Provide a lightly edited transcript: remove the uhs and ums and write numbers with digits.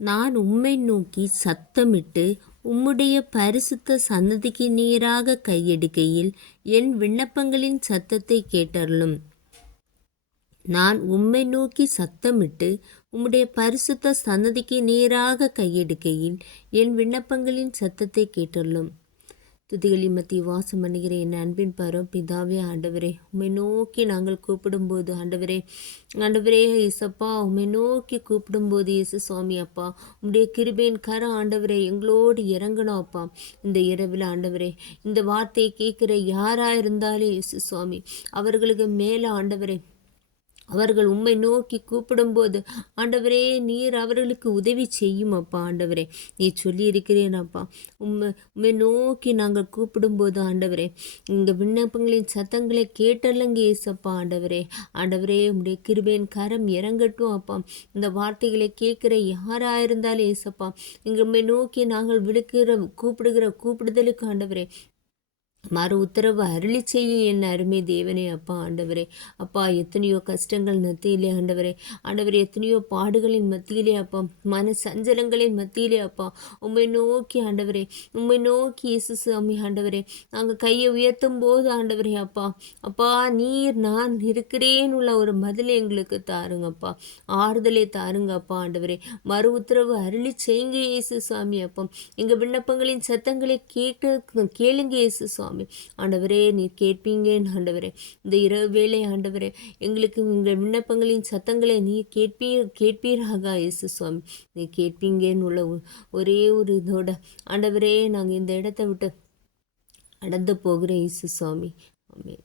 நான் உம்மை நோக்கி சத்தமிட்டு உம்முடைய பரிசுத்த சன்னதிக்கு நேராக கையெடுக்கையில் என் விண்ணப்பங்களின் சத்தத்தை கேட்டருளும். நான் உம்மை நோக்கி சத்தமிட்டு உம்முடைய பரிசுத்த சன்னதிக்கு நேராக கையெடுக்கையில் என் விண்ணப்பங்களின் சத்தத்தை கேட்டருளும். துதிகளின் மத்திய வாசம் பண்ணுகிற என் அன்பின் பிதாவே ஆண்டவரே, உம்மை நோக்கி நாங்கள் கூப்பிடும்போது ஆண்டவரே, ஆண்டவரே இசப்பா, உம்மை நோக்கி கூப்பிடும்போது இயேசு சுவாமி அப்பா, உம்முடைய கிருபையின் கரம் ஆண்டவரே எங்களோடு இறங்கணும் அப்பா. இந்த இரவில் ஆண்டவரே, இந்த வார்த்தையை கேட்குற யாராக இருந்தாலும் இயேசு சுவாமி, அவர்களுக்கு மேலே ஆண்டவரே, அவர்கள் உம்மை நோக்கி கூப்பிடும்போது ஆண்டவரே நீர் அவர்களுக்கு உதவி செய்யும் அப்பா. ஆண்டவரே நீர் சொல்லியிருக்கிறேன் அப்பா, உம்மை நோக்கி நாங்கள் கூப்பிடும்போது ஆண்டவரே இந்த விண்ணப்பங்களின் சத்தங்களை கேட்டல்லங்க ஏசப்பா. ஆண்டவரே ஆண்டவரே உம்முடைய கிருபையின் கரம் இறங்கட்டும் அப்பா. இந்த வார்த்தைகளை கேட்குற யாராக இருந்தாலும் ஏசப்பா, இங்கே உம்மை நோக்கி நாங்கள் கூப்பிடுகிற கூப்பிடுதலுக்கு ஆண்டவரே மறு உத்தரவு அருளி செய்ய என் அருமை தேவனே அப்பா. ஆண்டவரே அப்பா, எத்தனையோ கஷ்டங்கள் மத்தியிலே ஆண்டவரே, ஆண்டவரே எத்தனையோ பாடுகளின் மத்தியிலே அப்பா, மன சஞ்சலங்களின் மத்தியிலே அப்பா, உம்மை நோக்கி ஆண்டவரே, உம்மை நோக்கி இயேசு சாமி ஆண்டவரே, நாங்கள் கையை உயர்த்தும் போது ஆண்டவரே அப்பா, அப்பா நீர் நான் இருக்கிறேன் உள்ள ஒரு பதிலை எங்களுக்கு தாருங்கப்பா, ஆறுதலை தாருங்கப்பா. ஆண்டவரே மறு உத்தரவு அருளி செய்யுங்க இயேசு சாமி அப்பா. எங்கள் விண்ணப்பங்களின் சத்தங்களை கேளுங்க இயேசு சுவாமி. ஆண்டவரே நீர் கேட்பீங்கன்னு ஆண்டவரே, இந்த இரவு வேளை ஆண்டவரே எங்களுக்கு உங்கள் விண்ணப்பங்களின் சத்தங்களை நீர் கேட்பீராக இயேசு சுவாமி. நீ கேட்பீங்கன்னு உள்ள ஒரே ஒரு இதோட ஆண்டவரே நாங்கள் இந்த இடத்த விட்டு நடந்து போகிற இயேசு சுவாமி. ஆமென்.